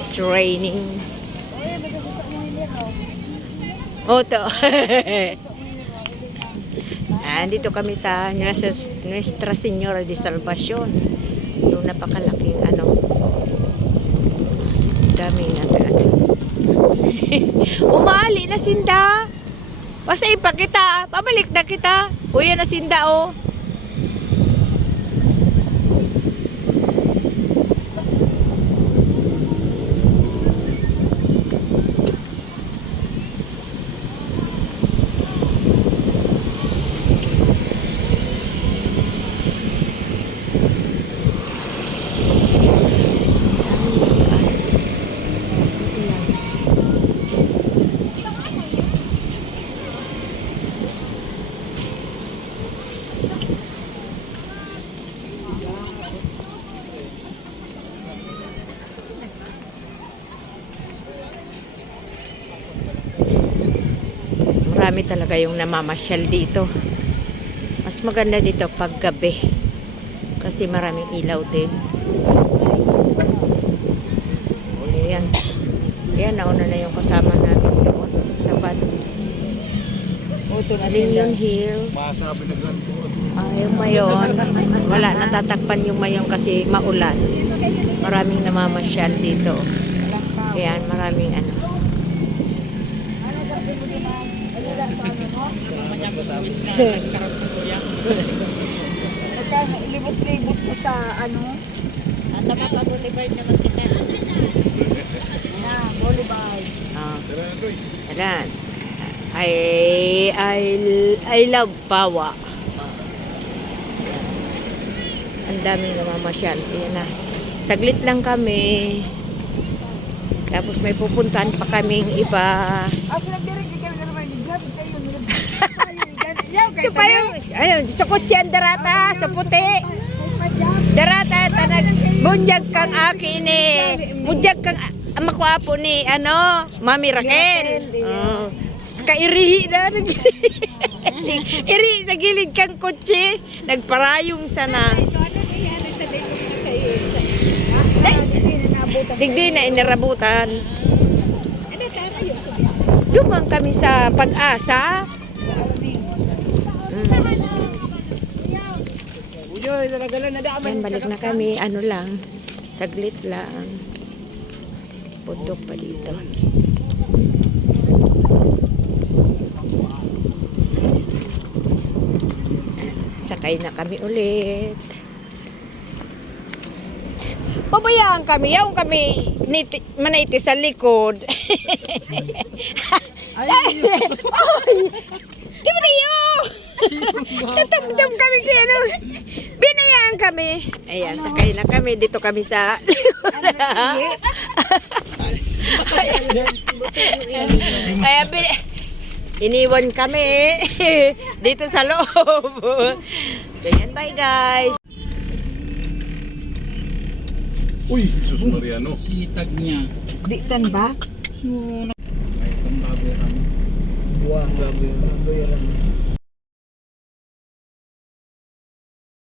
It's raining. Oh, to. Dito kami sa Nuestra Señora de Salvacion. Yung napakalaking daming umali na sinda. Pasay pa kita. Pabalik na kita. Kuya na sinda, oh. Marami talaga yung namamasyal dito. Mas maganda dito pag gabi kasi maraming ilaw din. Ayan. Ayan, nauna na yung kasama namin doon sa van. Linyon Hill. Yung mayon. Wala, natatakpan yung mayon kasi maulan. Maraming namamasyal dito. Ayan, maraming Libot-libot mo sa Tama pa, Boulevard naman kita. Boulevard. Ayan. I love Pawa. Ang daming namamasyal. Ayan na. Saglit lang kami. Tapos may pupuntahan pa kaming iba. Nagdirig kami naman. Grabe kayo. So pa yung, sa kutsi ang darata, sa puti. Darata, bunjag kang aki ni, bunjag kang makwapo ni, Mami Raquel. Kairihi na. Iri sa gilid kang kutsi, nagparayong sana. Digdi na inirabutan. Dumang kami sa Pag-asa. Yan, balik na kami. Lang, saglit lang. Putok pa dito. Sakay na kami ulit. Pabayaan kami. Yung kami maniti sa likod. Di ba niyo? Tatamdam kami kaya binayaan kami. Ayan, sakay na kami. Dito kami sa kaya iniwan kami dito sa loob. So yan, bye guys. Uy, Jesus Mariano. Sitag niya. Ditan ba? Ay, itong baboy rami. Buwang baboy rami.